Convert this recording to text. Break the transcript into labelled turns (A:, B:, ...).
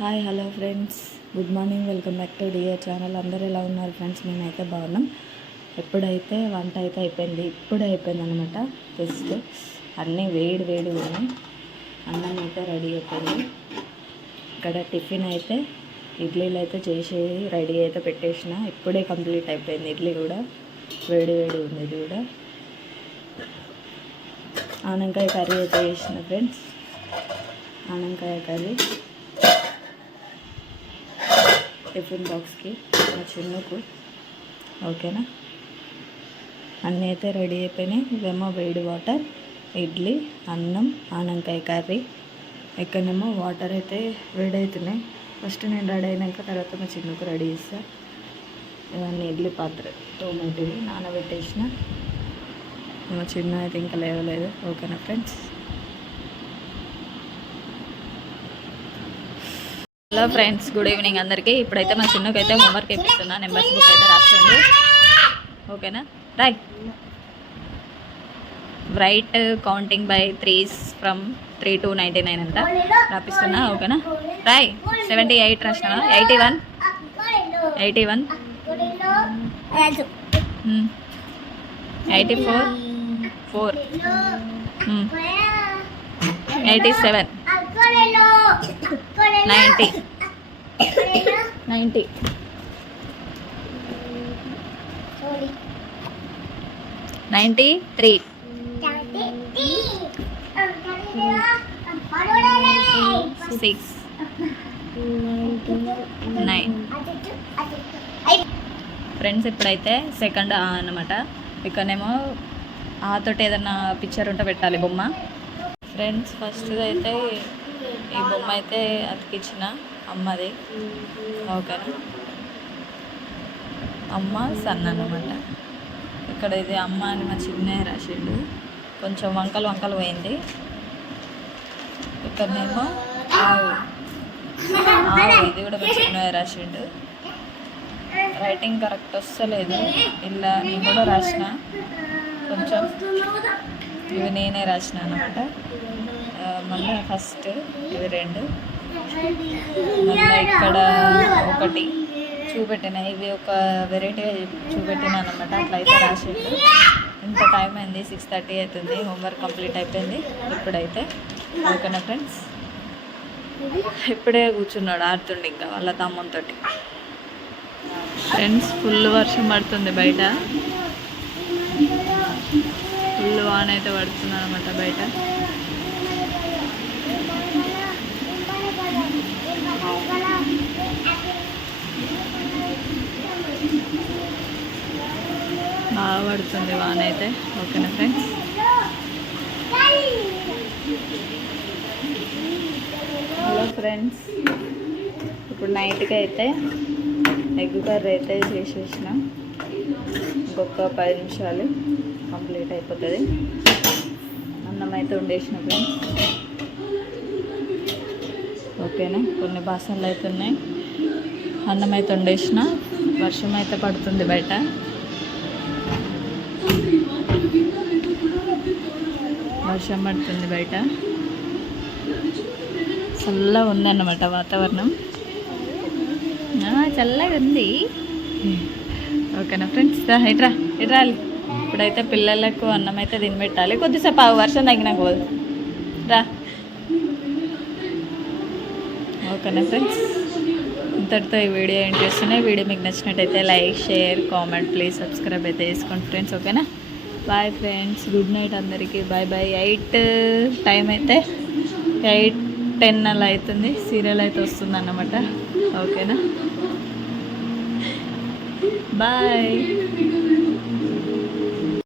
A: Hi hello friends. Good morning. Welcome back to dear channel. అందరూ ఎలా ఉన్నారు friends? మేమైతే బాగున్నాం. ఎప్పుడైతే వంట అయితే అయిపోయింది ఇప్పుడే అయిపోయింది అనమాట జస్ట్ అన్నీ వేడి వేడి ఉన్నాయి. అన్నం అయితే రెడీ అయిపోయింది. ఇక్కడ టిఫిన్ అయితే ఇడ్లీలు అయితే చేసి రెడీ అయితే పెట్టేసిన. ఇప్పుడే కంప్లీట్ అయిపోయింది ఇడ్లీ కూడా. వేడి వేడి ఉంది ఇది కూడా. ఆనంకాయ కర్రీ అయితే చేసిన ఫ్రెండ్స్. ఆనంకాయ కర్రీ. టిఫిన్ బాక్స్కి మా చిన్నుకు. ఓకేనా? అన్నీ అయితే రెడీ అయిపోయినాయి. ఇవేమో వేడి వాటర్ ఇడ్లీ అన్నం ఆనంకాయ కర్రీ. ఎక్కడనేమో వాటర్ అయితే వేడి అవుతున్నాయి ఫస్ట్ నేను రెడీ అయినాక తర్వాత మా చిన్నుకు రెడీ చేస్తా. ఇవన్నీ ఇడ్లీ పాత్ర టోమాటోవి నానబెట్టేసిన. మా చిన్న అయితే ఇంకా లేవలేదు. ఓకేనా friends? Hello friends good evening అందరికీ. ఇప్పుడైతే మా చిన్నకి అయితే హోంవర్క్ ఇప్పిస్తున్నా నెంబర్స్ బుక్ అయితే రాస్తుంది ఓకేనా? Roy. Write counting by threes from three to ninety nine అంట రాపిస్తున్నా. ఓకేనా? రాయ్. సెవెంటీ ఎయిట్ రాసిన eighty one eighty one eighty four four eighty seven ninety. Ninety. Ninety three. Six. Nine. Friends ఇప్పుడైతే సెకండ్ ఆ అనమాట ఇక్కడనేమో ఆతోటి ఏదన్నా పిక్చర్ ఉంటే పెట్టాలి బొమ్మ. ఫ్రెండ్స్ ఫస్ట్ అయితే ఈ బొమ్మ అయితే అతికిచ్చిన అమ్మది. ఓకేనా? అమ్మ సన్న అనమాట ఇక్కడ ఇది అమ్మ అని మా చిన్నయ్య రాసిండు. కొంచెం వంకలు వంకలు పోయింది. ఇక్కడనేమో ఆవు. ఆవు ఇది కూడా మా చిన్నయ్య రాసిండు. రైటింగ్ కరెక్ట్ వస్తలేదు. ఇలా నేను కూడా రాసిన. కొంచెం ఇవి నేనే రాసిన అనమాట మళ్ళీ ఫస్ట్ ఇవి రెండు. మళ్ళీ ఇక్కడ ఒకటి చూపెట్టిన ఇవి ఒక వెరైటీగా చూపెట్టిన అనమాట అట్లా అయితే రాసిండు ఇంత టైం అయింది సిక్స్ థర్టీ అవుతుంది హోంవర్క్ కంప్లీట్ అయిపోయింది. ఇప్పుడైతే ఓకేనా ఫ్రెండ్స్ ఇప్పుడే కూర్చున్నాడు ఆడుతుండే ఇంకా వాళ్ళ తమ్ముతో ఫ్రెండ్స్ ఫుల్ వర్షం పడుతుంది బయట. ఫుల్ వాన అయితే పడుతుంది అనమాట బయట. బాగా పడుతుంది వాన అయితే. ఓకేనా ఫ్రెండ్స్? Hello friends. ఇప్పుడు నైట్కి అయితే ఎగ్ కర్రీ అయితే చేసేసిన. ఇంకొక పది నిమిషాలు కంప్లీట్ అయిపోతుంది. అన్నం అయితే వండేసిన ఫ్రెండ్స్. ఓకేనా? కొన్ని బాసనలు అయితే ఉన్నాయి. అన్నం అయితే వండేసిన. వర్షం అయితే పడుతుంది బయట. వర్షం పడుతుంది బయట. చల్లగా ఉందన్నమాట వాతావరణం. చల్లగా ఉంది. ఓకేనా ఫ్రెండ్స్ రా ఇట్రా ఇట్రాలి ఇప్పుడైతే పిల్లలకు అన్నం అయితే తినబెట్టాలి కొద్దిసేపు ఆ వర్షం తగ్గినాక పోదు. రా. ఓకేనా ఫ్రెండ్స్ ఇంతటితో ఈ వీడియో ఏం చేస్తున్నాయి వీడియో మీకు నచ్చినట్టయితే like share comment please subscribe అయితే చేసుకోండి ఫ్రెండ్స్ ఓకేనా? బాయ్ ఫ్రెండ్స్ గుడ్ నైట్ అందరికీ. బాయ్ బాయ్ ఎయిట్ టైం అయితే ఎయిట్ టెన్ అలా అవుతుంది. సీరియల్ అయితే వస్తుంది అన్నమాట ఓకేనా బాయ్